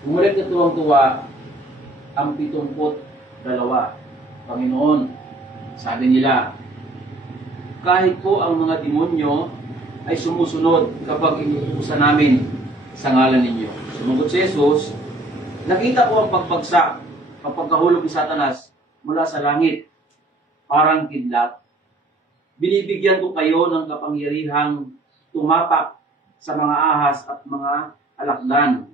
Ngunit katuwang-tuwa ang 72. Panginoon, sabi nila, kahit po ang mga demonyo ay sumusunod kapag inuutusan namin sa ngalan ninyo. Sumagot si Jesus, nakita ko ang pagbagsak kapag kahulog ni Satanas mula sa langit, parang kidlat. Binibigyan ko kayo ng kapangyarihang tumapak sa mga ahas at mga alakdan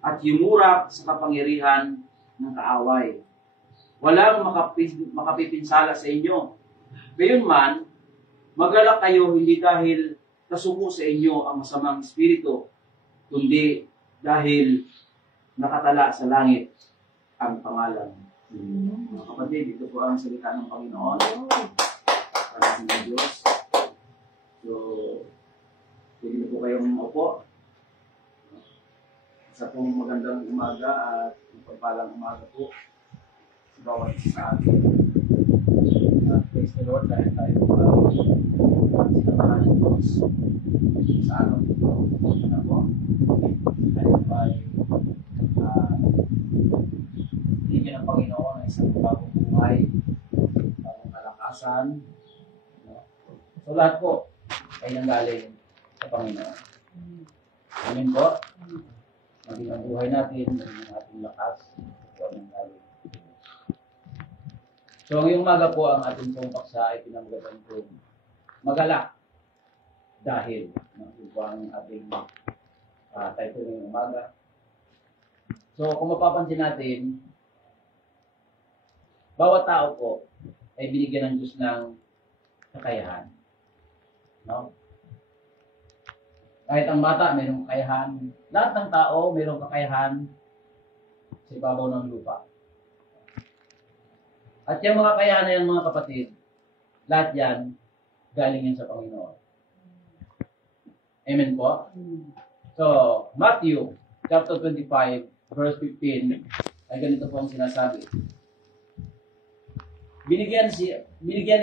at yumurak sa kapangyarihan ng kaaway. Walang makapipinsala sa inyo. Gayunman, magalak kayo hindi dahil kasuko sa inyo ang masamang espiritu, kundi dahil nakatala sa langit ang pangalan. Mga kapatid, ito po ang salita ng Panginoon. Para sa Diyos. So, pwede na po kayong upo. Sa pong magandang umaga at pagpalang umaga po sa bawat isa sa atin. Praise the Lord dahil tayo po ay sinamahan ng Diyos sa araw nito. Ano po? Tayo po ay hingin ng Panginoon ay isang bagong buhay, bagong kalakasan. So lahat po ay nanggaling sa Panginoon. Amen po? Maging ang buhay natin, maging ang ating lakas, ito ang nanggaling. So ngayong umaga po ang ating pong paksa ay pinamagatan po magalak dahil ito po ang ating title ngayong umaga. So kung mapapansin natin, bawat tao po ay binigyan ng Diyos ng kakayahan. No? Kahit ang bata, mayroong kakayahan. Lahat ng tao, mayroong kakayahan sa ibabaw ng lupa. At yung mga kakayahan na yan, mga kapatid, lahat yan, galing yan sa Panginoon. Amen po? So, Matthew, chapter 25, verse 15, ay ganito po ang sinasabi. Binigyan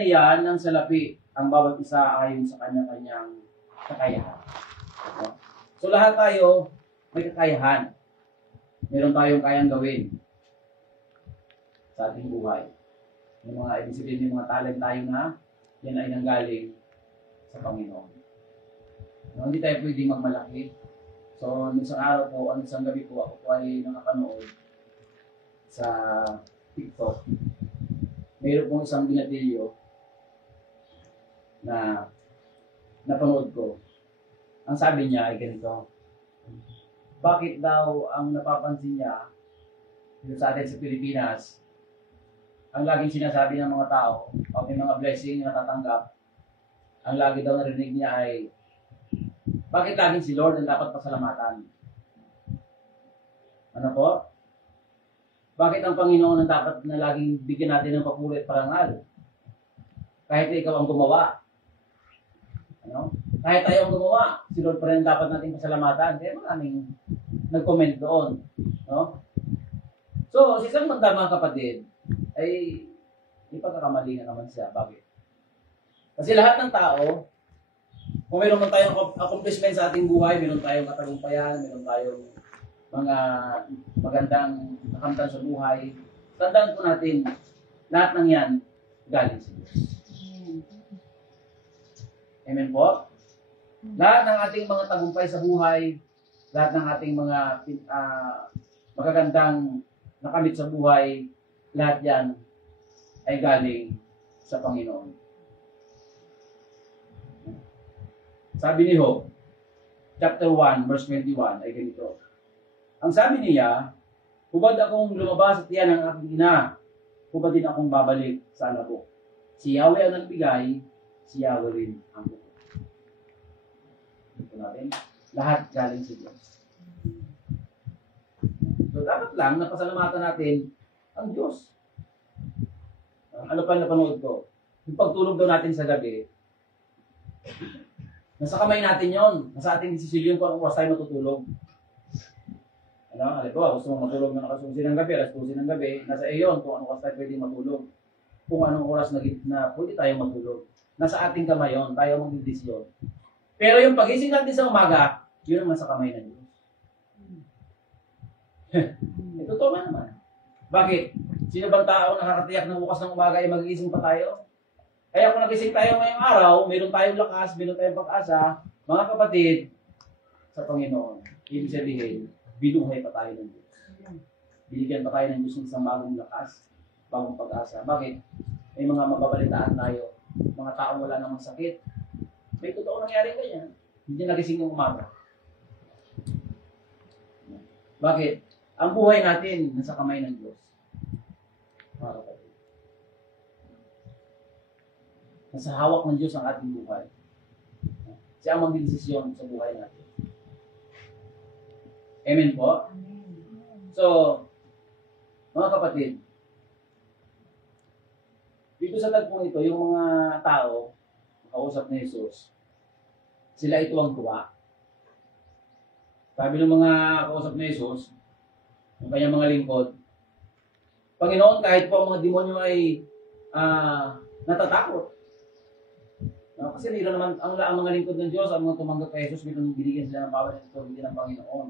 niya ng salapi ang bawat isa ayon sa kanya-kanyang kakayahan. So lahat tayo may kakayahan. Meron tayong kayang gawin sa ating buhay. Yung mga ibig sabihin, yung mga talent tayo na, yan ay nanggaling sa Panginoon. No, hindi tayo pwedeng magmalaki. So, isang araw po, isang gabi po, ako po ay nakapanood sa TikTok. Mayroon pong isang binatilyo na napanood ko. Ang sabi niya ay ganito, bakit daw ang napapansin niya dito sa atin sa Pilipinas, ang laging sinasabi ng mga tao, o may mga blessing na natatanggap, ang lagi daw narinig niya ay, bakit laging si Lord ang dapat pasalamatan? Ano po? Bakit ang Panginoon ang dapat na laging bigyan natin ng papuri at parangal? Kahit ikaw ang gumawa. Ano? Kahit tayo ang gumawa, si Lord pa rin dapat natin pasalamatan. Kaya maraming nag-comment doon. No? So, si isang mga kapatid, ay ipagkakamali na naman siya. Bakit? Kasi lahat ng tao, kung meron man tayong accomplishment sa ating buhay, meron tayong katagumpayan, meron tayong mga magandang nakamtan sa buhay, tandaan po natin, lahat ng yan, galing sa Diyos. Amen po? Lahat ng ating mga tagumpay sa buhay, lahat ng ating mga magagandang nakamit sa buhay, lahat yan ay galing sa Panginoon. Sabi ni Job, chapter 1, verse 21, ay ganito. Ang sabi niya, hubad akong lumabas sa tiyan ng aking ina, hubad din akong babalik sa anak ko. Si Yahweh ang nagbigay, si Yahweh rin ang bukod. Ito natin, lahat galing sa Diyos. So dapat lang, napasalamatan natin ang Diyos. Ano pa napanood ko? Yung pagtulog daw natin sa gabi, nasa kamay natin yon. Nasa ating desisyon kung anong oras tayo matutulog. Ano? Halimbawa, gusto mong matulog na nakasusi ng gabi, alas 12 ng gabi, nasa iyon kung anong oras tayo pwede matulog. Kung anong oras na pwede tayo matulog. Nasa ating kamay yon, tayo ang magdidesisyon. Pero yung pagising natin sa umaga, yun ang nasa kamay ng Diyos. Totoo nga naman. Bakit? Sino bang tao nakakatiyak na bukas ng umaga ay magigising pa tayo? Kaya kung nagising tayo ngayong araw, meron tayong lakas, meron tayong pag-asa, mga kapatid, sa Panginoon. Ibig sabihin, binuhay pa tayo ng Diyos. Binigyan pa tayo ng Diyos ng isang bagong lakas, bagong pag-asa. Bakit? May mga mababalitaan tayo. Mga taong wala namang sakit. May totoo nangyari ganyan. Hindi nagising ng umaga. Bakit? Ang buhay natin nasa kamay ng Diyos. Mga kapatid. Nasa hawak ng Diyos ang ating buhay. Siya ang magdidesisyon sa buhay natin. Amen po? So, mga kapatid, dito sa tagpong ito, yung mga tao, kausap ni Jesus, sila ito ang tuwa. Sabi ng mga kausap ni Jesus, yung kanyang mga lingkod, Panginoon, kahit po ang mga demonyo ay natatakot. No? Kasi nila naman, ang mga lingkod ng Diyos, ang mga tumanggap kay Jesus, binigyan sila ng power at authority ng Panginoon.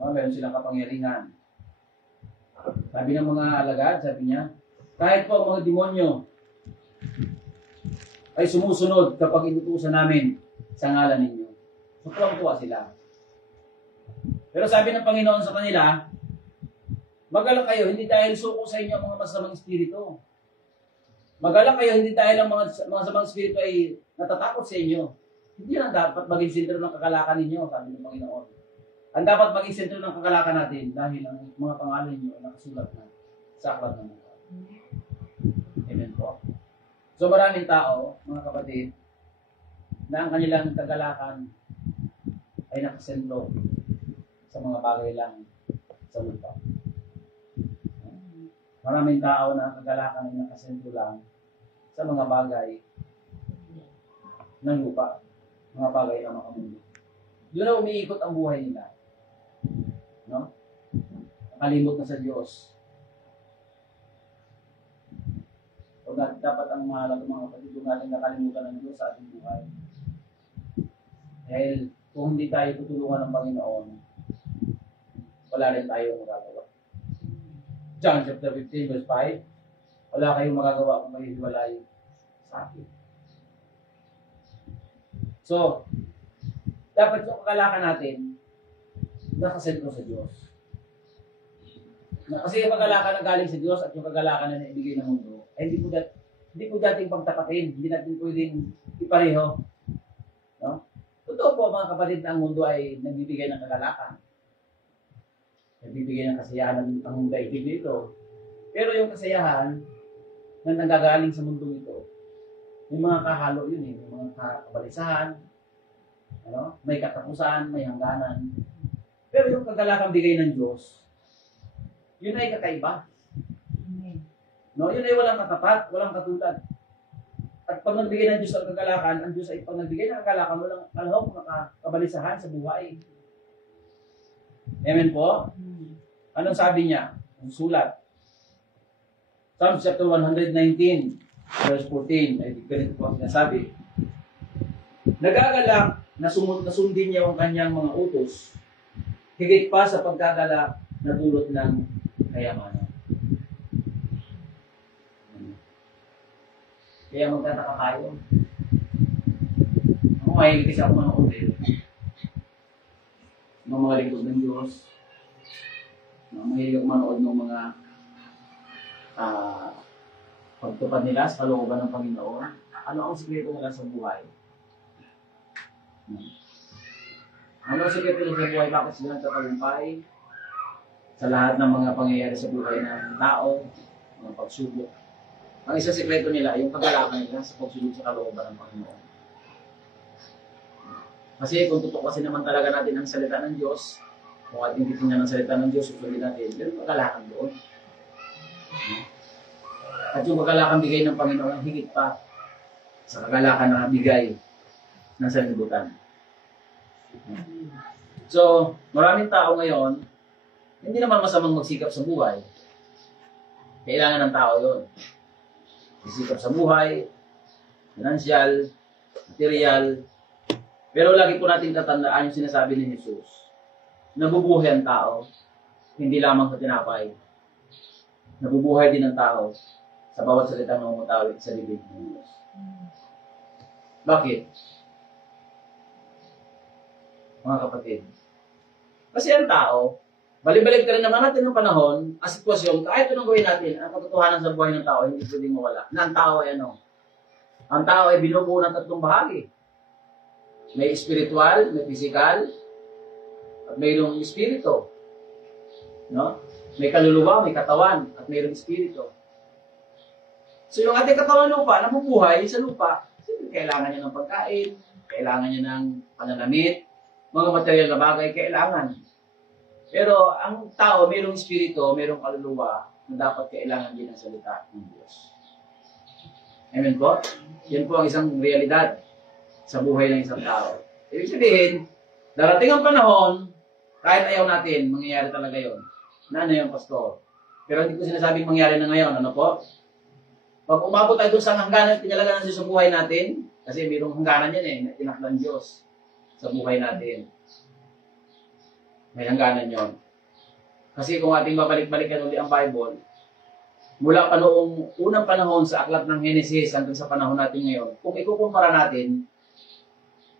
No? Meron silang kapangyarihan. Sabi ng mga alagad, sabi niya, kahit po ang mga demonyo ay sumusunod kapag inutusan namin sa ngalan ninyo. So, tuwang-tuwa sila. Pero sabi ng Panginoon sa kanila, mag-alala kayo, hindi dahil suko sa inyo ang mga masamang espiritu. Mag-alala kayo, hindi dahil ang mga masamang espiritu ay natatakot sa inyo. Hindi lang dapat maging sentro ng kakalakan ninyo, sabi ng Panginoon. Ang dapat maging sentro ng kakalakan natin dahil ang mga pangalan ninyo ay nakasulat na sa aklat ng buhay. Amen po. So maraming tao, mga kapatid, na ang kanilang kagalakan ay nakasentro sa mga bagay lang sa lupa. Maraming tao na ang kagalakan ay nakasentro lang sa mga bagay ng lupa, mga bagay ng makamundo. Doon na umiikot ang buhay nila. No? Nakalimot na sa Diyos. O dapat ang mahalaga mga kapatid, doon natin nakalimutan ng Diyos sa ating buhay. Dahil kung hindi tayo tutulungan ng Panginoon, wala rin tayo magagawa. John chapter 15 verse 5, wala kayong magagawa kung may hiwalay sa akin. So, dapat yung kakalakan natin, nakasentro sa Diyos. Kasi yung kagalakan na galing sa Diyos at yung kagalakan na naibigay ng mundo, ay hindi po dating pagtapatin, hindi natin pwedeng ipareho. No? Totoo po mga kapatid na ang mundo ay nagbibigay ng kagalakan. Nagbibigay ng kasiyahan ng mundo ay dito. Pero yung kasiyahan na nanggagaling sa mundo ito, may mga kahalo yun may mga kabalisahan, may katapusan, may hangganan. Pero yung kagalakan bigay ng Diyos, yun ay kakaiba. No, yun ay walang katapat, walang katulad. At pag nagbigay ng Diyos ang kagalakan, ang Diyos ay pag nagbigay ng kagalakan, walang kalahok na kabalisahan sa buhay. Amen po? Anong sabi niya? Ang sulat. Psalms chapter 119, verse 14, ay ganito po ang sinasabi. Nagagalak na sundin niya ang kanyang mga utos, higit pa sa pagkagalak na dulot ng kayamanan. Kaya magtataka tayo. Ako mahilig kasi ako mga hotel. Ng mga lingkod ng Diyos. Mahilig ako manood ng mga pagtupad nila sa kalooban ng Panginoon. Ano ang sikreto nila sa buhay? Ano ang sikreto nila sa buhay? Bakit sila nagtatagumpay sa lahat ng mga pangyayari sa buhay ng tao, mga pagsubok? Ang isang sikreto nila, yung kagalakan nila sa pagsunod sa kalooban ng Panginoon. Kasi kung totoo kasi naman talaga natin ang salita ng Diyos, kung ating titingnan ang salita ng Diyos, susundin natin, yung kagalakan doon. At yung kagalakan bigay ng Panginoon, higit pa sa kagalakan na bigay ng sanlibutan. So, maraming tao ngayon, hindi naman masamang magsikap sa buhay. Kailangan ng tao yon. Isikap sa buhay, financial, material. Pero lagi po natin tatandaan yung sinasabi ni Jesus. Nabubuhay ang tao hindi lamang sa tinapay. Nabubuhay din ang tao sa bawat salitang namumutawid sa bibig ng Diyos. Bakit? Mga kapatid. Kasi ang tao, balik-balik ka rin naman natin ng panahon, ang sitwasyon, kahit anong gawin natin, ang katotohanan sa buhay ng tao, hindi pwedeng mawala. Na ang tao ay ano? Ang tao ay binubuo ng tatlong bahagi. May spiritual, may physical, at mayroong espiritu. No? May kaluluwa, may katawan, at mayroong espiritu. So yung ating katawan lupa, nabubuhay sa lupa, kailangan niya ng pagkain, kailangan niya ng pananamit, mga material na bagay, kailangan. Pero ang tao, mayroong espiritu, mayroong kaluluwa, na dapat kailangan din ang salita ng Diyos. Amen po? Yan po ang isang realidad sa buhay ng isang tao. Ibig sabihin, darating ang panahon, kahit ayaw natin, mangyayari talaga yon. Na ano yung pastor? Pero hindi ko sinasabing mangyari na ngayon. Ano po? Pag umabot tayo doon sa hangganan, tinalaga na sa buhay natin, kasi mayroong hangganan yan na tinaklan Diyos sa buhay natin. May hangganan yon. Kasi kung ating babalik-balikan ulit ang Bible, mula pa noong unang panahon sa aklat ng Genesis hanggang sa panahon natin ngayon, kung ikukumpara natin,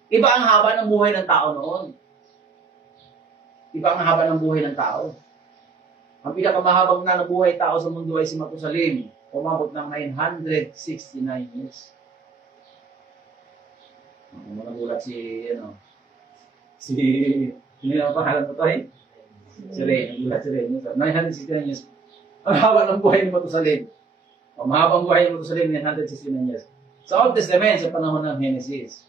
iba ang haba ng buhay ng tao noon. Iba ang haba ng buhay ng tao. Ang pinakamahabang na buhay tao sa mundo ay si Matusalem. Umabot ng 969 years. Nagulat si ang pangalan ko to eh? Si Ray. Nagulat si Ray. 969 years. Ang haba ng buhay ni Matusalem. Ang mahabang buhay ni Matusalem, 969 years. Sa Old Testament, sa panahon ng Genesis.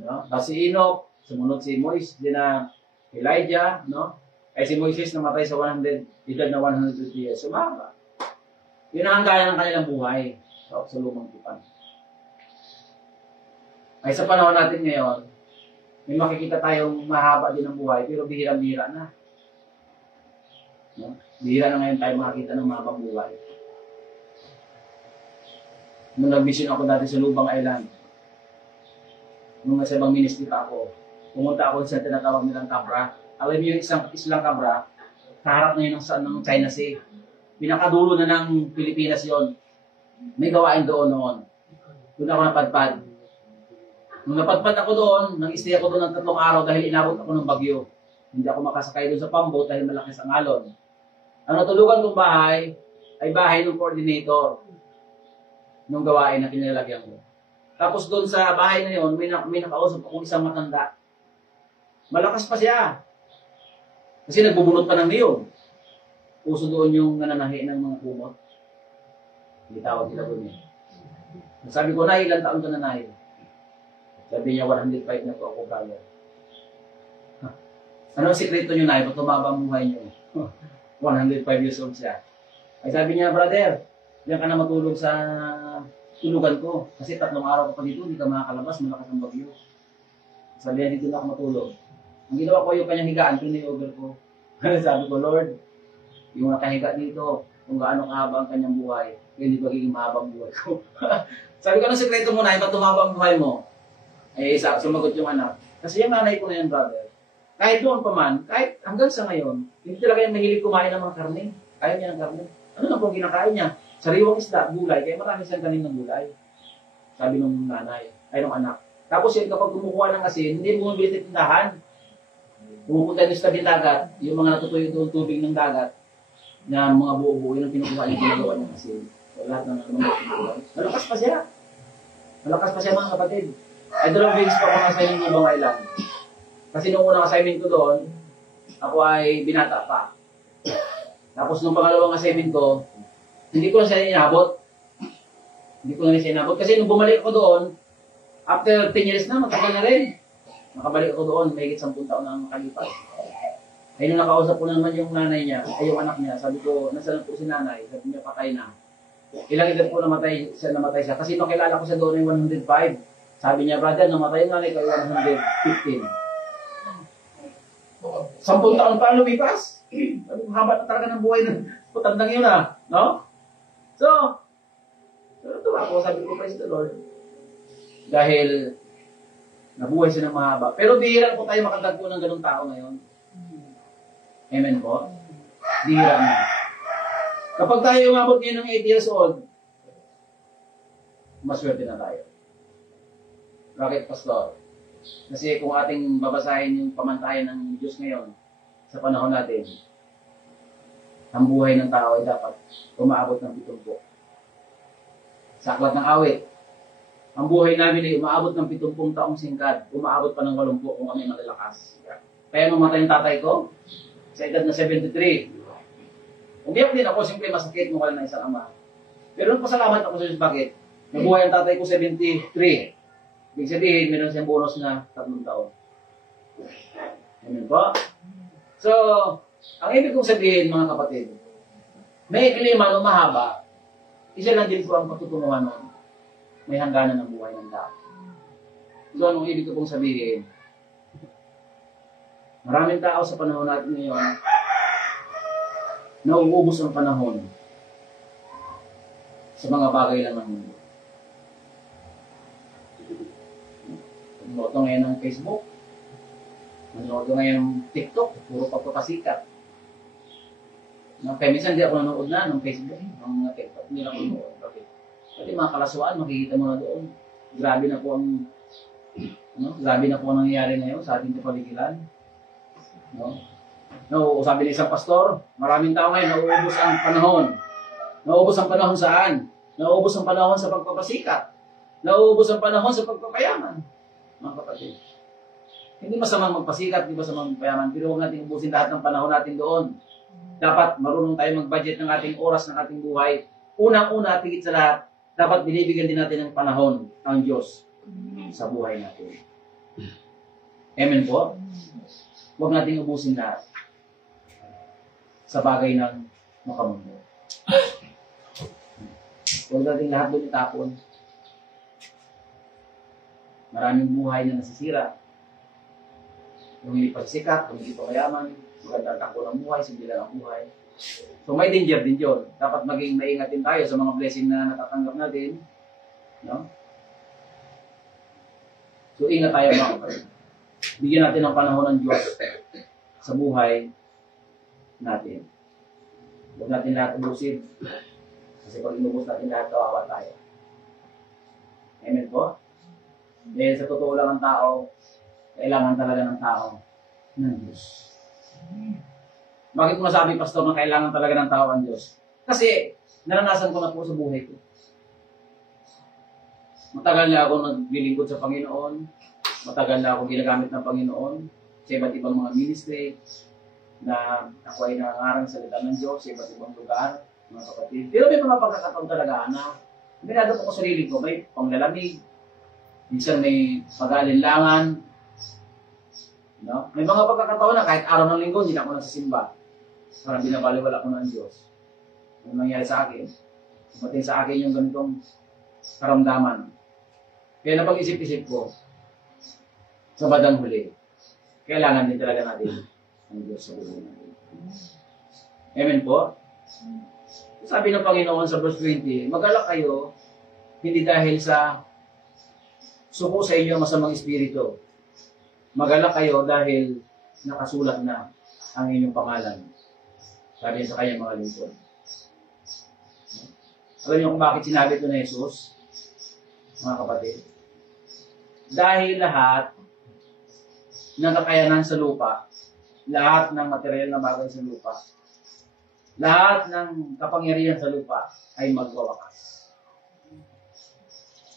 No? Tapos si Enoch, sumunod si Moises, din na Elijah, no? Ay si Moises namatay sa edad na 150 years. Sumaba. Yun ang hangganan ng kanilang buhay sa lumang tipan. Ay sa panahon natin ngayon, may makikita tayong mahaba din ang buhay, pero bihirang-bihira na. No? Bihira na ngayon tayo makakita ng mahabang buhay. Nung nag-mission ako dati sa Lubang Island, nung nasa ibang ministry pa ako, pumunta ako sa tinatawag nilang Cabra. Alam niyo yung islang Cabra, kaharap na yun ng China Sea. Pinakadulo na ng Pilipinas yon. May gawain doon noon. Doon ako napadpad. Nung napadpad ako doon, nag-stay ako doon ng 3 araw dahil inabot ako ng bagyo. Hindi ako makasakay doon sa pamboat dahil malakas ang alon. Ang natulugan kong bahay ay bahay ng coordinator nung gawain na kinilalagyan ko. Tapos doon sa bahay na yun, may nakausap akong isang matanda. Malakas pa siya. Kasi nagbubunot pa ng niyog. Puso doon yung nananahi ng mga kumot. Hindi tawag nila doon eh. Sabi ko, Nay, ilang taon ka na, Nay? Sabi niya, 105 na po ako, brother. Ano ang sikreto niyo, Nay? Ba't tumaba ang buhay niyo? 105 years old siya. Ay sabi niya, brother, diyan ka na matulog sa tulugan ko. Kasi 3 araw ka pa dito, hindi ka makakalabas, malakas ang bagyo. Sabi niya, dito na ako matulog. Ang ginawa ko yung kanyang higaan, pinay-over ko. Sabi ko, Lord, yung nakahiga dito, kung gaano kahaba ang kanyang buhay, hindi magiging mahaba ang buhay ko. Sabi ko, anong sekreto mo, Nay? Ba't tumaba ang buhay mo? Eh, sumagot yung anak. Kasi yung nanay ko na yan, brother, kahit doon pa man, kahit hanggang sa ngayon, hindi talaga yung mahilig kumain ng mga karne. Ayaw niya ng karne. Ano na pong kinakain niya? Sariwang isda, gulay, kaya marami siyang kanin ng gulay. Sabi nung nanay, ay nung anak. Tapos yun, kapag kumukuha ng asin, hindi bumibili sa tindahan. Pumupunta din sa tabing dagat, yung mga natutuyo doon tubig ng dagat, na mga buo-buo, yun ang pinukuha niya, ginagawa ng asin. So, lahat ng mga gulay. Malakas pa siya. Malakas pa siya, mga kapatid. Ay, 2 weeks pa ako nasa yung Lubang Island. Kasi nung unang assignment ko doon, ako ay binata pa. Tapos nung pangalawang assignment ko, hindi ko na siya inabot. Hindi ko na siya inabot. Kasi nung bumalik ako doon, after 10 years na, matagal na rin. Nakabalik ako doon, may higit 10 taon na makalipas. Ay nung nakausap ko naman yung nanay niya, ay yung anak niya, sabi ko, nasaan po si nanay? Sabi niya, patay na. Ilang edad po namatay siya. Kasi nung kilala ko siya doon ay 105. Sabi niya, brother, namatay yung nanay ko ay 115. 10 taon pa lumipas. Haba na talaga ng buhay ng putandang yun no? So, ito ako, sabi ko, praise the Lord. Dahil nabuhay siya ng mahaba. Pero bihira po tayo makatagpo ng ganung tao ngayon. Amen po? Bihira na. Kapag tayo umabot ngayon ng 8 years old, maswerte na tayo. Bakit, Pastor? Kasi kung ating babasahin yung pamantayan ng Diyos ngayon, sa panahon natin, ang buhay ng tao ay dapat umaabot ng 70. Sa aklat ng awit, ang buhay namin ay umaabot ng 70 taong singkad, umaabot pa ng 80 kung kami malalakas. Kaya mamatay yung tatay ko, sa edad na 73. Umiyak din ako, simple masakit mo wala na isang ama. Pero nagpasalamat ako sa Diyos, bakit? Nabuhay ang tatay ko 73. Ibig sabihin, meron siyang bonus na 3 taon. Amen po? So, ang ibig kong sabihin, mga kapatid, may klima o mahaba, isa lang din po ang patutunguhan nun. May hangganan ng buhay ng tao. So, anong ibig ko pong sabihin? Maraming tao sa panahon natin ngayon, nauubos ang panahon sa mga bagay lang ng mundo. Nanonood ngayon ng Facebook, nanonood ngayon ng TikTok, puro pagpapasikat. Kaya minsan hindi ako nanonood na ng Facebook, ng mga TikTok, hindi ako nanonood. Bakit? Kasi mga kalaswaan, makikita mo na doon. Grabe na po ang nangyayari ngayon sa ating kapaligiran. No, sabi ng isang pastor, maraming tao ngayon, nauubos ang panahon. Nauubos ang panahon saan? Nauubos ang panahon sa pagpapasikat. Nauubos ang panahon sa pagpapayaman. Mga kapatid. Hindi masamang magpasikat, hindi masamang magpayaman, pero huwag natin ubusin lahat ng panahon natin doon. Dapat marunong tayo mag-budget ng ating oras, ng ating buhay. Unang-una, tigit sa lahat, dapat binibigyan din natin ng panahon ang Diyos sa buhay natin. Amen po? Huwag natin ubusin lahat sa bagay ng makamundo. Huwag natin lahat doon itapon. Maraming buhay na nasisira. Kung hindi pa sikat, kung hindi pa mayaman, magandang takbo ng buhay, simple lang ang buhay. So may danger din yun. Dapat maging maingat din tayo sa mga blessing na natatanggap natin. No? So ingat tayo mga kapatid. Bigyan natin ng panahon ng Diyos sa buhay natin. Huwag natin lahat ubusin. Kasi pag inubos natin lahat, kawawa tayo. Amen po? Dahil sa totoo lang ang tao, kailangan talaga ng tao ng Diyos. Bakit mo nasabi, Pastor, na kailangan talaga ng tao ang Diyos? Kasi naranasan ko na po sa buhay ko. Matagal na ako naglilingkod sa Panginoon. Matagal na ako ginagamit ng Panginoon sa iba't ibang mga ministry na ako ay nangangarang salita ng Diyos sa iba't ibang lugar, mga kapatid. Pero may mga pagkakataon talaga na binadap ko sarili ko, may panglalamig, minsan may pag-aalinlangan. No? May mga pagkakataon na kahit araw ng linggo, hindi na ako nagsisimba. Parang binabaliwala ko ng Diyos. Ano nangyari sa akin? Dumating sa akin yung ganitong karamdaman. Kaya napag-isip-isip ko, sa badang huli, kailangan din talaga natin ang Diyos sa buhay natin. Amen po? Sabi ng Panginoon sa verse 20, mag-alala kayo, hindi dahil sa suko sa inyo ang masamang espiritu. Mag-alala kayo dahil nakasulat na ang inyong pangalan. Sabi sa kanyang mga lingkod. Alam niyo kung bakit sinabi ito na Jesus? Mga kapatid. Dahil lahat ng kakayanan sa lupa, lahat ng material na bagay sa lupa, lahat ng kapangyarihan sa lupa ay magwawakas.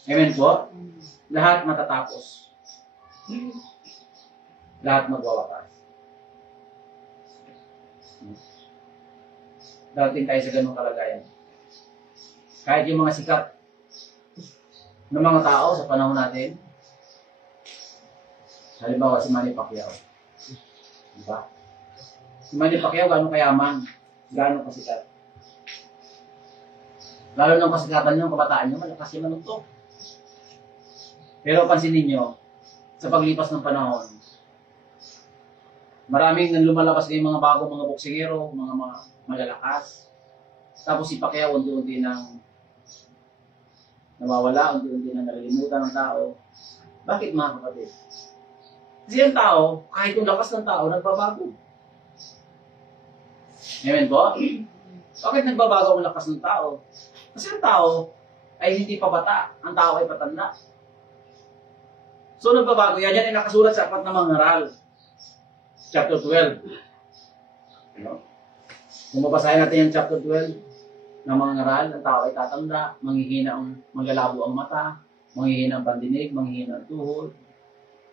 Amen po? Lahat matatapos. Lahat magwawakas. Darating tayo sa ganung kalagayan. Kahit yung mga sikat ng mga tao sa panahon natin, halimbawa si Manny Pacquiao. Diba? Si Manny Pacquiao, gano'ng kayaman, gano'ng kasikat. Lalo ng kasikatan niyo, kabataan niyo, malakas yung manuntok. Pero pansinin niyo, sa paglipas ng panahon, maraming nang lumalabas ng mga bagong mga boksingero, mga malalakas. Tapos si Pacquiao, unti-unti nang nawawala, unti-unti nang nalilimutan ng tao. Bakit mga kapatid? Kasi ang tao, kahit yung lakas ng tao, nagbabago. Amen po? Bakit nagbabago ang lakas ng tao? Kasi ang tao ay hindi pa bata. Ang tao ay patanda. So nagbabago yan. Yan ay nakasulat sa Aklat ng Mga Ngaral. Chapter 12. No? Kung mabasahin natin yung chapter 12 ng Mga Ngaral, ang tao ay tatanda, manghihina ang maglalabo ang mata, manghihina ang pandinig, manghihina ang tuhod.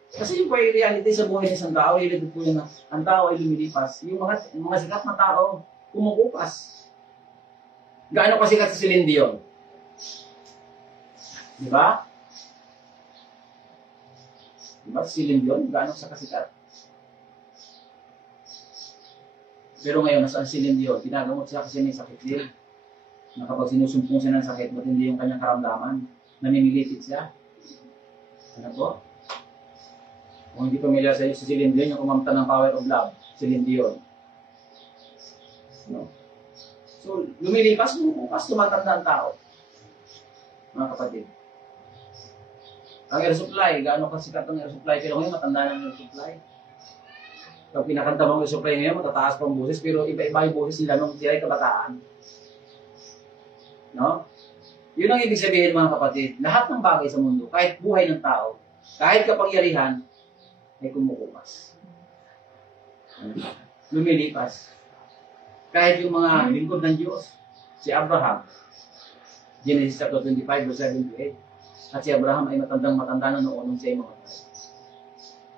Kasi yung may reality sa buhay ng isang tao, ilagay po yun na ang tao ay lumilipas. Yung mga sikat na tao, kumukupas. Gaano kasikat si Celine Dion? Di ba? Di ba si Celine Dion? Gaano sa kasikat? Pero ngayon, nasaan si Celine Dion? Pinagamot siya kasi may sakit din. Na kapag sinusumpong siya ng sakit, matindi yung kanyang karamdaman, namimilitit siya. Ano po? Kung hindi pamilya sa iyo si Celine Dion, yung kumamta ng Power of Love, Celine Dion. No? So, lumilipas mo, mas tumatanda ang tao. Mga kapatid. Ang air supply, gaano kasikat ang air supply, pero ngayon matanda ng air supply. Pag pinakanta mo ang air supply ngayon, matataas pa ang boses, pero iba-iba yung boses nila nung sila ay kabataan. No? Yun ang ibig sabihin mga kapatid, lahat ng bagay sa mundo, kahit buhay ng tao, kahit kapangyarihan, ay kumukupas. Lumilipas. Kahit yung mga lingkod ng Diyos, si Abraham, Genesis chapter 25, verse 78, at si Abraham ay matandang-matanda na noon nung siya ay mamatay.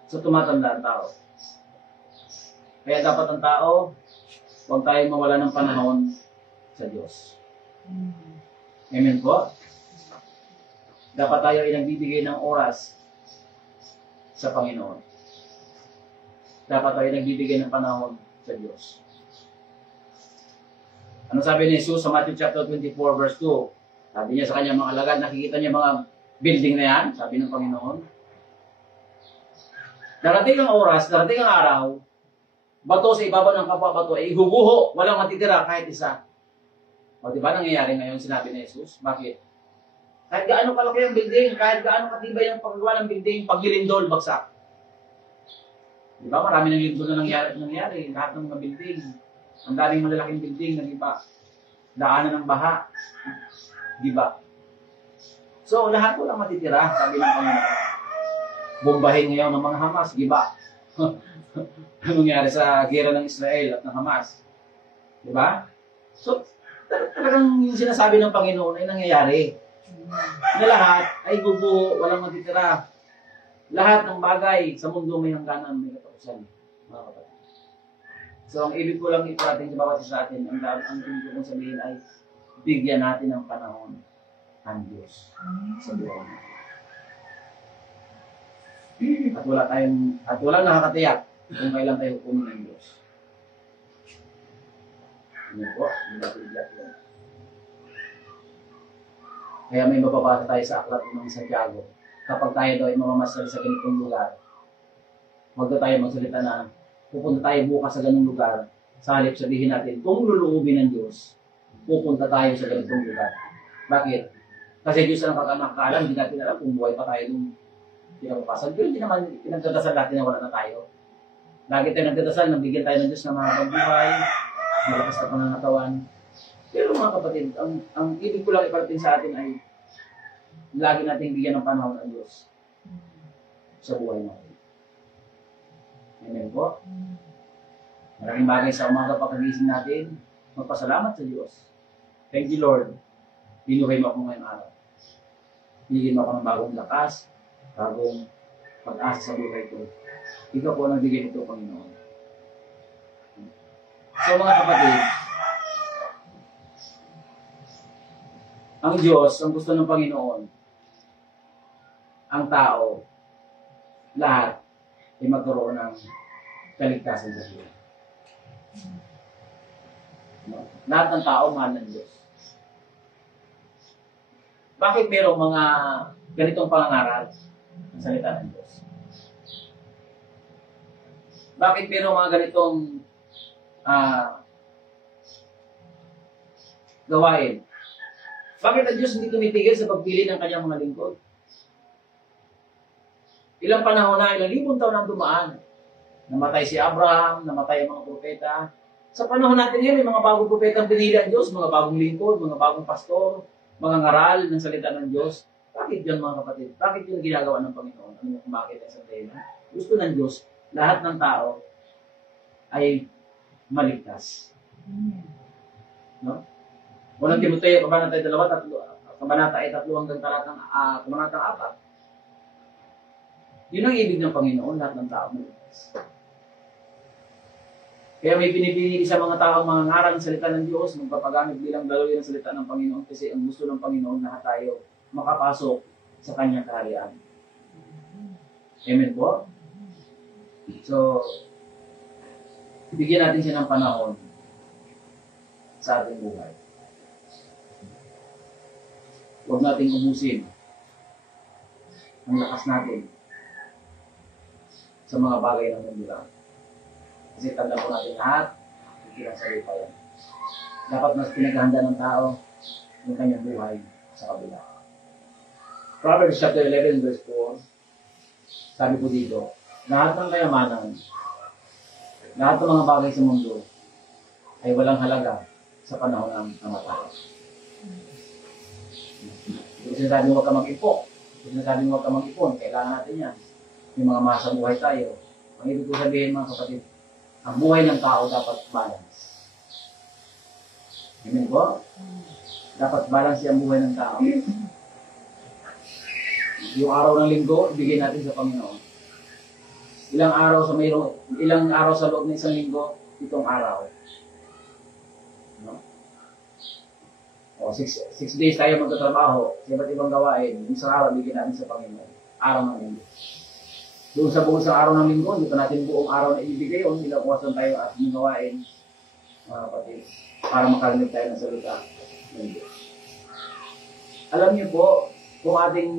So tumatanda ang tao. Kaya dapat ang tao, huwag tayong mawala ng panahon sa Diyos. Amen po? Dapat tayo ay nagbibigay ng oras sa Panginoon. Dapat tayo nagbibigay ng panahon sa Diyos. Ano sabi ni Jesus sa Matthew chapter 24 verse 2? Sabi niya sa kanyang mga alagad, nakikita niya mga building na yan, sabi ng Panginoon. Darating ang oras, darating ang araw, bato sa ibabaw ng kapwa bato ay ihuguho, walang matitira kahit isa. O diba nangyayari ngayon, sinabi ni Jesus? Bakit? Kahit gaano kalaki ang building, kahit gaano katibay ang paggawa ng building, paglilindol, bagsak. Diba? Marami ng lindol na nangyari. Lahat ng mga building. Ang daming malalaking building, nagiba. Daanan ng baha. Diba? So, lahat po lang matitira, sabi ng Panginoon. Bombahin ngayon ng mga Hamas, diba? Ano nangyari sa gera ng Israel at ng Hamas? Diba? So, talagang yung sinasabi ng Panginoon ay nangyayari. Na lahat ay guguho, walang matitira. Lahat ng bagay sa mundo may hangganan, may katapusan. Mga kapatid. So, ang ibig ko lang iparating sa bawat isa atin, ang ibig ko kong sabihin ay bigyan natin ng panahon ang Diyos sa buhay natin. At walang nakakatiyak kung kailan tayo hukumin ng Diyos. Ano po? Hindi natin iyak yun. Kaya may mababasa tayo sa aklat ng Santiago. Kapag tayo daw ay mamamasal sa ganitong lugar, huwag na tayo magsalita na pupunta tayo bukas sa ganitong lugar. Sa halip sabihin natin, kung luluubin ng Diyos, pupunta tayo sa ganitong lugar. Bakit? Kasi Diyos ang nakakaalam, hindi natin alam kung buhay pa tayo nung pinapapasal. Pero hindi naman pinagdadasal natin na wala na tayo. Lagi tayo nagdadasal, nabigyan tayo ng Diyos ng mahabang buhay, malakas na pangangatawan. Pero mga kapatid, ang ibig ko lang iparating sa atin ay lagi nating bigyan ng panahon ng Diyos sa buhay natin. Amen po? Maraming bagay sa umaga pagkagising natin, magpasalamat sa Diyos. Thank you, Lord. Binuhay mo ako ngayong araw. Bigyan mo ako ng bagong lakas, bagong pag-asa sa buhay ko. Ikaw po ang nagbigay nito, Panginoon. So mga kapatid, ang Diyos, ang gusto ng Panginoon, ang tao, lahat ay magkaroon ng kaligtasan sa Diyos. Lahat ng tao, mahal ng Diyos. Bakit mayroong mga ganitong pangangaral ng salita ng Diyos? Bakit mayroong mga ganitong gawain? Bakit ang Diyos hindi tumitigil sa pagpili ng kanyang mga lingkod? Ilang panahon na, ilang libong taon ang dumaan. Namatay si Abraham, namatay ang mga propeta, Sa panahon natin ngayon, may mga bagong propetang pinili ang Diyos, mga bagong lingkod, mga bagong pastor, mga ngaral ng salita ng Diyos. Bakit yan mga kapatid? Bakit yun ginagawa ng Panginoon? Ano yung bakit sa tema? Gusto ng Diyos, lahat ng tao ay maligtas. No? Unang Timoteo, Kabanata 2, Kabanata 3 hanggang Kabanata 4. Yun ang ibig ng Panginoon, lahat ng tao maligtas. Kaya may pinipili sa mga tao mga ngarang ng salita ng Diyos, magpapagamit bilang daloy ng salita ng Panginoon kasi ang gusto ng Panginoon lahat tayo makapasok sa kanyang kaharian. Amen po? So, bigyan natin siya ng panahon sa ating buhay. Huwag nating ubusin ang lakas natin sa mga bagay ng mundo lang. Kasi tanda po natin lahat, hindi lang sa lupa yan. Dapat mas pinaghahanda ng tao yung kanyang buhay sa kabila. Proverbs chapter 11 verse 4, sabi po dito, lahat ng kayamanan, lahat ng mga bagay sa mundo ay walang halaga sa panahon ng namatay. Kung sinasabing huwag ka mag-ipon, kung sinasabing huwag ka mag-ipon, kailangan natin yan. May mga masa buhay tayo. Ang ibig ko sabihin mga kapatid, ang buhay ng tao dapat balance. Amen po? Dapat balance ang buhay ng tao. Yung araw ng linggo, ibigay natin sa Panginoon. Ilang araw sa loob ng isang linggo, itong araw. No? O, 6 days tayo magtatrabaho sa iba't ibang gawain. Isang araw, bigyan natin sa Panginoon. Araw ng linggo. Doon sa buong araw ng linggo, hindi pa natin buong araw na ibigay o ilang oras tayo at gawain, mga kapatid, para makarinig tayo ng salita ng Diyos. Alam niyo po, kung ating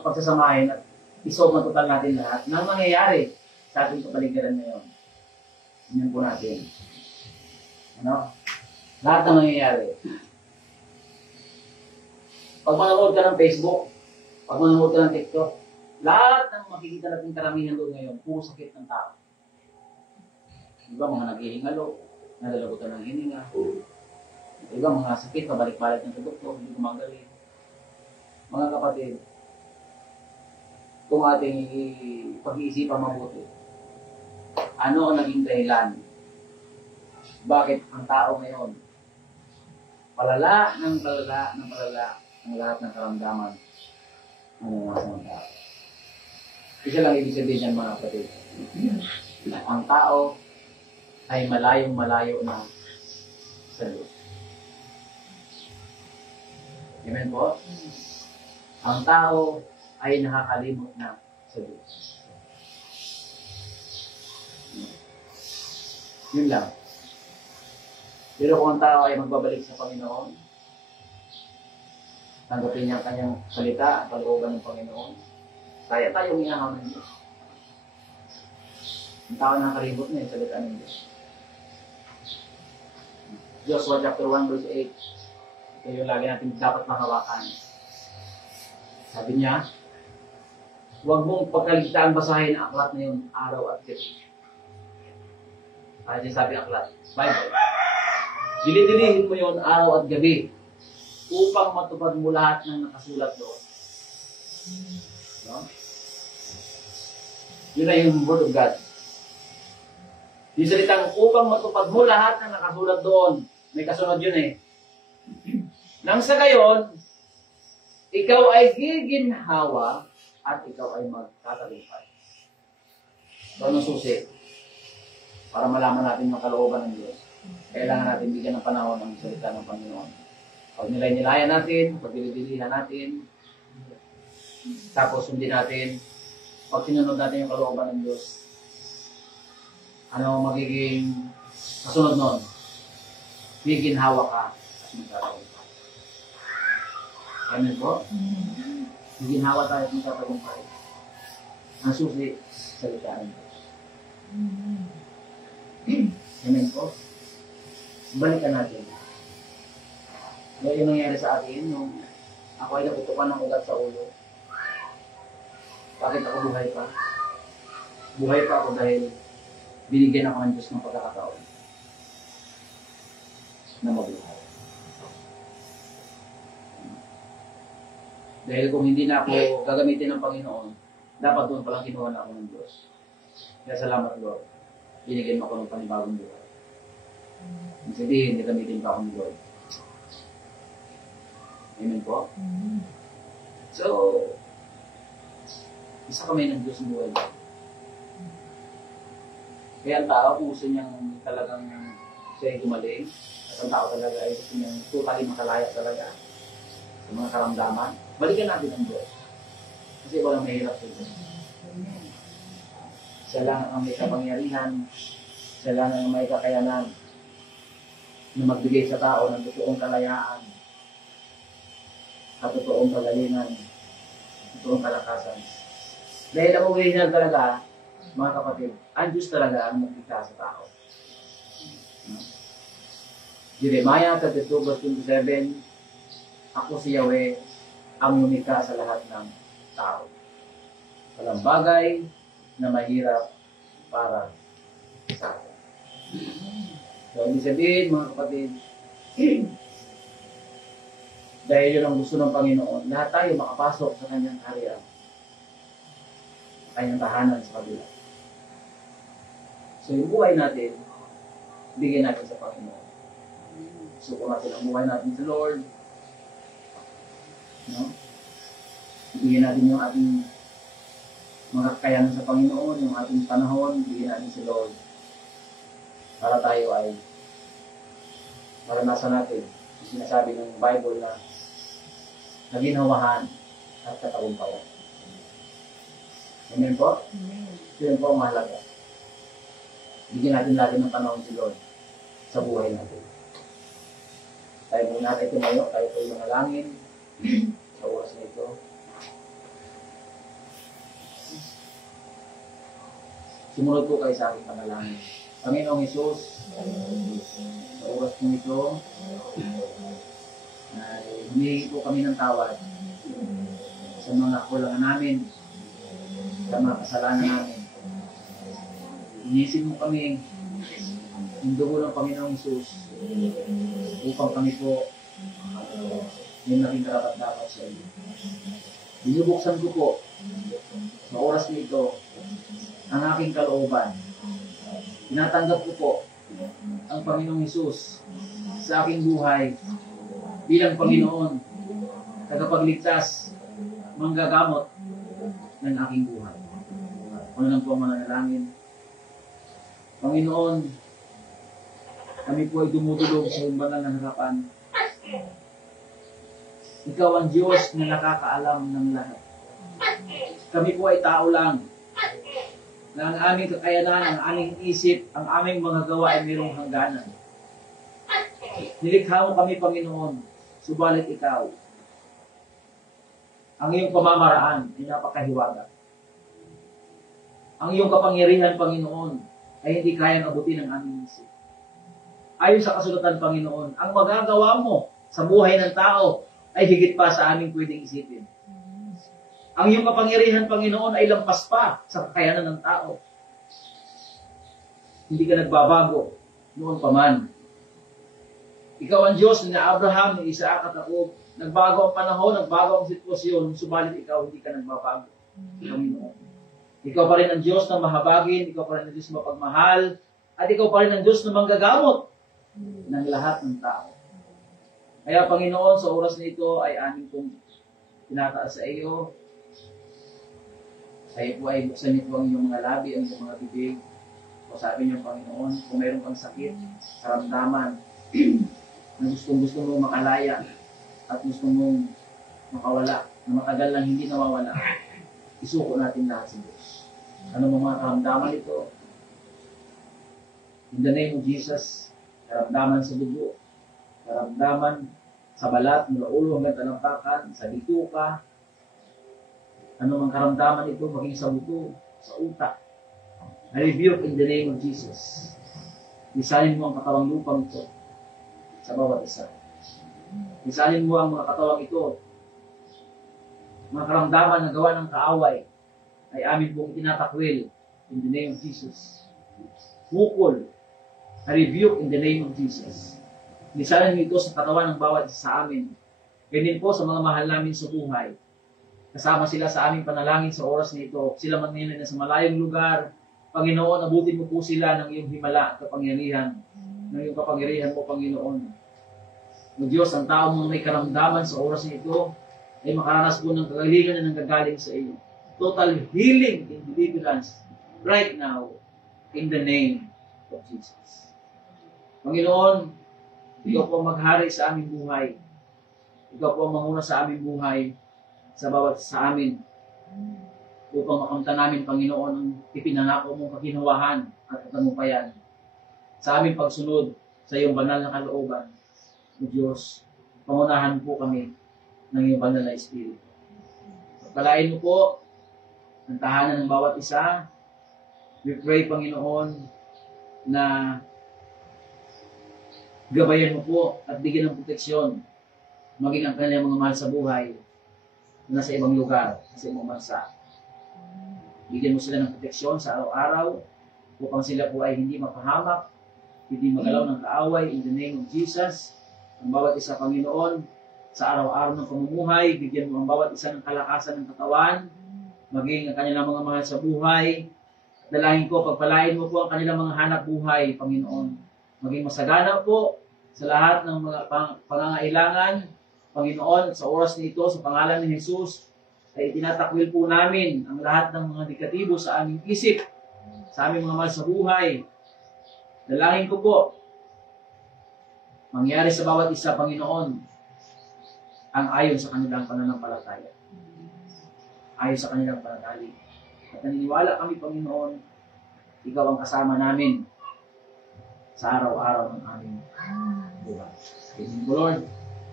pagsasamahin at isob total natin lahat, nang mangyayari sa ating kapaligiran ngayon. Yan po natin. Ano? Lahat na mangyayari. Pag manonood ka ng Facebook, pag manonood ka ng TikTok, lahat ng makikita natin karamihan doon ngayon, puro sakit ng tao. Diba, mga naghihingalo, nadalagutan ng hininga. Diba, mga sakit, pabalik-balik ng doktor, hindi kumagaling. Mga kapatid, kung ating pag-iisipan mabuti, ano ang naging dahilan? Bakit ang tao ngayon, palala ng palala ang lahat ng karamdaman ng mga tao? Isa lang ibig sabihin yan mga kapatid. Ang tao ay malayong-malayo na sa Diyos. Amen po? Ang tao ay nakakalimot na sa Diyos. Yun lang. Pero kung ang tao ay magbabalik sa Panginoon, tanggapin niya ang kanyang salita at kalooban ng Panginoon, kaya tayong inahaw ng Diyos. Ang tao nakakalibot na yung salita ng Diyos. Joshua chapter 1 verse 8. Ito yung lagi natin dapat mahawakan. Sabi niya, huwag mong pagkaligtaan basahin ang aklat na yun araw at gabi. Kasi sabi ang aklat, Bible. Dilidilihin mo yun araw at gabi upang matupad mo lahat ng nakasulat doon. No? Yun ay yung Word of God. Yung salitang upang matupad mo lahat ng nakasulat doon. May kasunod yun eh. Nang sa gayon, ikaw ay giginhawa at ikaw ay magtatagumpay. Ito ang susi. Para malaman natin yung kalooban ng Diyos. Kailangan natin bigyan ng panahon ang salita ng Panginoon. Pag nilay-nilayan natin, pag dilidilihan natin, tapos sundin natin, pag sinunod natin yung kalooban ng Diyos, ano magiging kasunod nun? Giginhawa ka at magtatagumpay. Amen po? Giginhawa tayo at magtatagumpay. Ang susi, salita ng Diyos. Amen po? Balikan natin. Yung nangyari sa akin, nung ako ay naputukan ng ugat sa ulo. Bakit ako buhay pa? Buhay pa ako dahil binigyan ako ng Diyos ng pagkakataon. na mabuhay. Dahil kung hindi na ako gagamitin ng Panginoon, dapat doon palang kinuha na ako ng Diyos. Kaya salamat, Lord. Binigyan mo ako ng panibagong buhay. Ang sabihin, gagamitin pa ako ng Lord. Amen po? So, isa kami ng Diyos buhay. Kaya ang tao, gusto niyang talagang siya ay gumaling. At ang tao talaga ay gusto niyang totally makalaya talaga sa mga karamdaman. Balikan natin ang Diyos. Kasi walang mahirap sa Diyos. Siya lang ang may kapangyarihan. Siya lang ang may kakayanan na magbigay sa tao ng totoong kalayaan at totoong kagalingan, totoong kalakasan. Dahil ang original talaga, mga kapatid, ang Diyos talaga ang magpita sa tao. Jeremiah 32 verse 27, ako si Yahweh ang lumikha sa lahat ng tao. Walang bagay na mahirap para sa akin. So, ibig sabihin, mga kapatid, dahil yun ang gusto ng Panginoon, lahat tayo makapasok sa kanyang kaharian, kanyang tahanan sa kabila. So, yung buhay natin, bigyan natin sa Panginoon. Suko natin ang buhay natin sa Lord. No? Bigyan natin yung ating mga kakayanan sa Panginoon, yung ating panahon, bigyan natin sa Lord. Para tayo ay maranasan natin yung sinasabi ng Bible na naginawahan at katagumpayan. Amen po? So yun po ang mahalaga. Bigyan natin natin ng panahon si Lord sa buhay natin. Tayo muna tayo tumayo, tayo po yung manalangin sa oras na ito. Sumunod po kayo sa aking panalangin. Panginoong Hesus, sa oras po ito, humihingi po kami ng tawad sa mga kulangan namin, sa mga kasalanan namin. Inisin mo kami yung dugo ng Panginoong Hesus upang kami po yung naging karapat-dapat sa iyo. Binubuksan ko po sa oras na ito ang aking kalooban. Tinatanggap ko po ang Panginoong Hesus sa aking buhay bilang Panginoon, tagapagligtas, manggagamot ng aking buhay. Ano lang po ang mananalangin. Panginoon, kami po ay dumudulog sa banal na harapan. Ikaw ang Diyos na nakakaalam ng lahat. Kami po ay tao lang na ang aming kakayanan, ang aming isip, ang aming mga gawa ay mayroong hangganan. Nilikha mo kami, Panginoon, subalit ikaw, ang iyong pamamaraan ay napakahiwaga. Ang iyong kapangyarihan, Panginoon, ay hindi kayang abutin ang aming isip. Ayon sa kasulatan, Panginoon, ang magagawa mo sa buhay ng tao ay higit pa sa aming pwedeng isipin. Ang iyong kapangyarihan, Panginoon, ay lampas pa sa kakayanan ng tao. Hindi ka nagbabago noon pa man. Ikaw ang Diyos ni Abraham, ni Isaac at Jacob. Nagbago ang panahon, nagbago ang sitwasyon, subalit ikaw hindi ka nagbabago. Panginoon. Ikaw pa rin ang Diyos na mahabagin, ikaw pa rin ang Diyos na mapagmahal, at ikaw pa rin ang Diyos na manggagamot ng lahat ng tao. Kaya, Panginoon, sa oras na ito ay aming pong tinataas sa iyo. Tayo po ay buksan niyo po ang iyong mga labi, ang iyong mga bibig. O sabi niyo, Panginoon, kung mayroon kang sakit, karamdaman, na gusto mong makalaya, at gusto mong makawala, na matagal lang hindi nawawala, isuko natin lahat sa Diyos. Ano mga karamdaman ito? In the name of Jesus, karamdaman sa dugo, karamdaman sa balat, mula ulo hanggang talampakan, sa bituka, ano mang karamdaman ito, maging sa buto, sa utak. I rebuke in the name of Jesus. Lisanin mo ang katawang lupang ito sa bawat isa. Lisanin mo ang mga katawang ito. Mga karamdaman na gawa ng kaaway ay amin pong tinatakwil in the name of Jesus. Bukol, I rebuke in the name of Jesus. Lisanan niyo ito sa katawan ng bawat isa sa amin. Ganyan po sa mga mahal namin sa buhay. Kasama sila sa aming panalangin sa oras nito. Sila man ngayon na sa malayong lugar. Panginoon, abutin mo po sila ng iyong himala at kapangyarihan. Ng iyong kapangyarihan mo, Panginoon. O Diyos, ang taong may karamdaman sa oras nito ay makaranas po ng kagalingan na nanggagaling sa iyo. Total healing and deliverance right now in the name of Jesus. Panginoon, ikaw po maghari sa aming buhay. Ikaw po manguna sa aming buhay sa bawat sa amin upang makamta namin, Panginoon, ang ipinangako mong kakinawahan at katagumpayan sa aming pagsunod sa iyong banal na kalooban. O Diyos, pangunahan po kami ng iyong banal na Espiritu. Pagpalain mo po ang tahanan ng bawat isa. We pray, Panginoon, na gabayan mo po at bigyan ng proteksyon maging ang kanilang mga mahal sa buhay na nasa ibang lugar, sa ibang bansa. Bigyan mo sila ng proteksyon sa araw-araw upang sila po ay hindi mapahamak, hindi magalaw ng kaaway in the name of Jesus. Ang bawat isa, Panginoon, sa araw-araw ng pamumuhay, bigyan mo ang bawat isa ng kalakasan ng katawan, maging ang kanilang mga mahal sa buhay. Dalangin ko, pagpalain mo po ang kanilang mga hanap buhay, Panginoon. Maging masagana po sa lahat ng mga pangangailangan, Panginoon, sa oras nito, sa pangalan ni Jesus, ay tinatakwil po namin ang lahat ng mga negatibo sa aming isip, sa aming mga mahal sa buhay. Dalangin ko po, mangyari sa bawat isa, Panginoon, ang ayon sa kanilang pananampalataya. Ayon sa kanilang pananalig. At naniniwala kami, Panginoon, ikaw ang kasama namin sa araw-araw ng aming buhay. Thank you, Lord.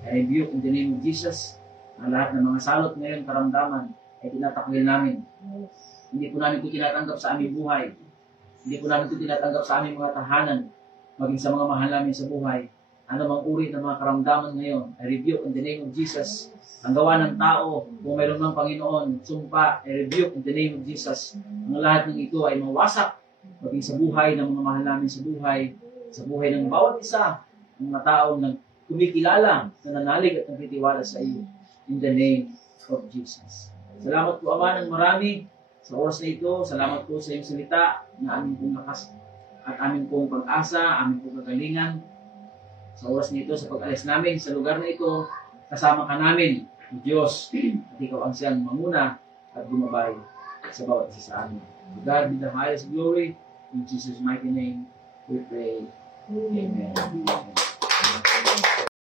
I rebuke in the name of Jesus ang lahat ng mga salot ngayon, karamdaman, ay tinatakwil namin. Hindi po namin ito tinatanggap sa aming buhay. Hindi po namin ito tinatanggap sa aming mga tahanan, maging sa mga mahal namin sa buhay. Ano mang uri ng mga karamdaman ngayon, I rebuke in the name of Jesus. Ang gawa ng tao, kung mayroon ng Panginoon, sumpa, I rebuke in the name of Jesus. Ang lahat ng ito ay mawasak, maging sa buhay ng mga mahal namin sa buhay ng bawat isa, ng mga taong kumikilala, nananalig at nagtitiwala sa iyo. In the name of Jesus. Salamat po, Ama, ng marami sa oras na ito. Salamat po sa iyong salita na aming pong lakas at aming pong pag-asa, aming pong kagalingan. Sa oras na ito, sa pag-alis namin sa lugar na ito, kasama ka namin, Diyos, at ikaw ang siyang mamuna at gumabay sa bawat isa sa amin. To God be the highest glory. In Jesus' mighty name, we pray. Amen.